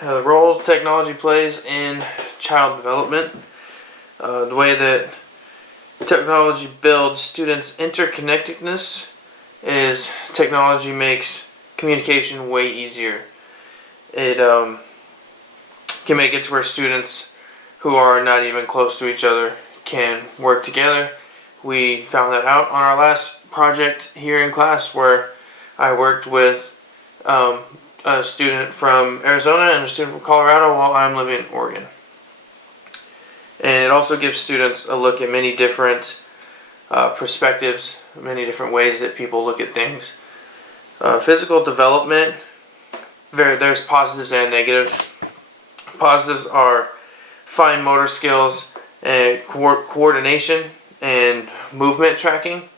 The role technology plays in child development. The way that technology builds students' interconnectedness is technology makes communication way easier. It can make it to where students who are not even close to each other can work together. We found that out on our last project here in class, where I worked with a student from Arizona and a student from Colorado while I'm living in Oregon. And it also gives students a look at many different perspectives, many different ways that people look at things. Physical development, there's positives and negatives. Positives are fine motor skills and coordination and movement tracking.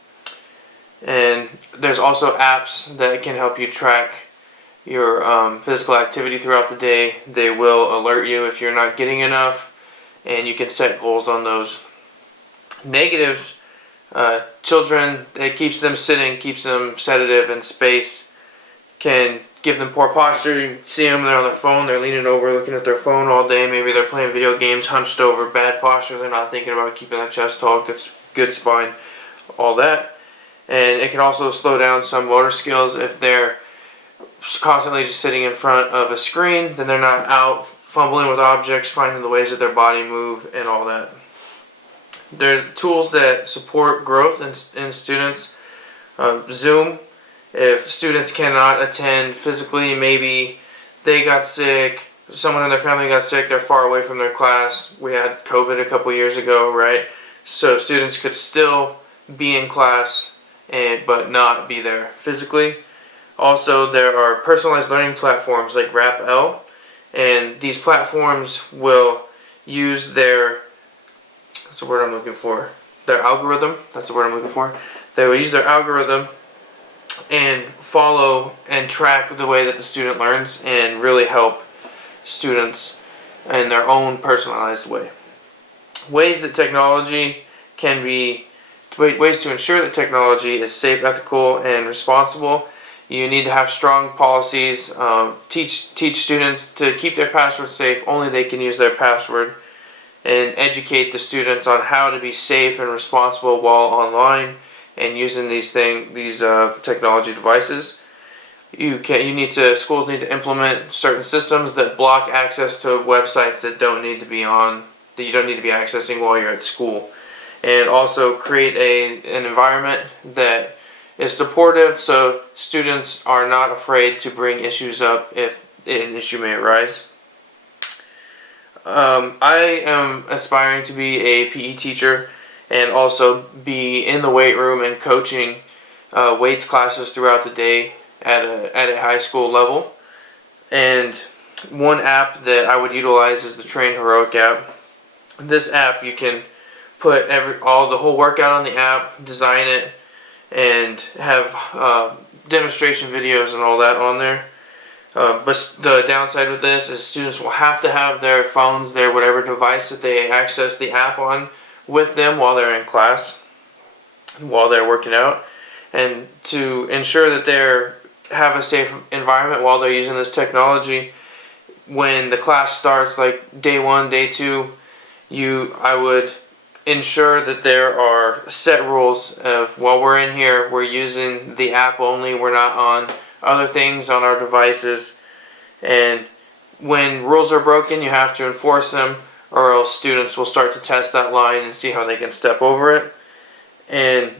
And there's also apps that can help you track your physical activity throughout the day. They will alert you if you're not getting enough, and you can set goals on those. Negatives, children, it keeps them sitting, keeps them sedative in space, can give them poor posture. You see them, they're on their phone, they're leaning over, looking at their phone all day. Maybe they're playing video games, hunched over, bad posture. They're not thinking about keeping that chest tall, good spine, all that. And it can also slow down some motor skills if they're constantly just sitting in front of a screen. Then they're not out fumbling with objects, finding the ways that their body move and all that. There's tools that support growth in students. Zoom, if students cannot attend physically, maybe they got sick, someone in their family got sick, they're far away from their class. We had COVID a couple years ago, right? So students could still be in class but not be there physically. Also, there are personalized learning platforms like RapL, and these platforms will use their, what's the word I'm looking for? Their algorithm, that's the word I'm looking for. They will use their algorithm and follow and track the way that the student learns and really help students in their own personalized way. Ways that technology can be, ways to ensure that technology is safe, ethical, and responsible. You need to have strong policies. Teach students to keep their passwords safe. Only they can use their password. And educate the students on how to be safe and responsible while online and using these technology devices. Schools need to implement certain systems that block access to websites that don't need to be on, that you don't need to be accessing while you're at school. And also create an environment that is supportive, so students are not afraid to bring issues up if an issue may arise. I am aspiring to be a PE teacher and also be in the weight room and coaching weights classes throughout the day at a high school level. And one app that I would utilize is the Train Heroic app. This app, you can put the whole workout on the app, design it, and have demonstration videos and all that on there. But the downside with this is students will have to have their phones, their whatever device that they access the app on, with them while they're in class, while they're working out. And to ensure that they have a safe environment while they're using this technology, when the class starts, like day 1, day 2, I would ensure that there are set rules of, while we're in here, we're using the app only, we're not on other things on our devices. And when rules are broken, you have to enforce them, or else students will start to test that line and see how they can step over it. And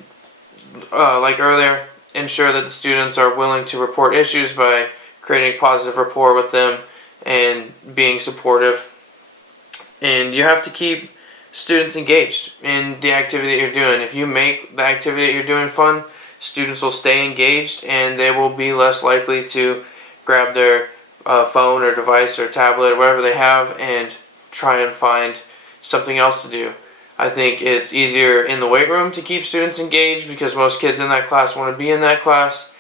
like earlier, ensure that the students are willing to report issues by creating positive rapport with them and being supportive. And you have to keep students engaged in the activity that you're doing. If you make the activity that you're doing fun, students will stay engaged and they will be less likely to grab their phone or device or tablet or whatever they have and try and find something else to do. I think it's easier in the weight room to keep students engaged because most kids in that class want to be in that class.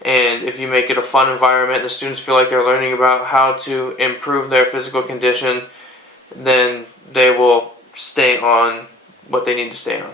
And if you make it a fun environment, the students feel like they're learning about how to improve their physical condition, then they will stay on what they need to stay on.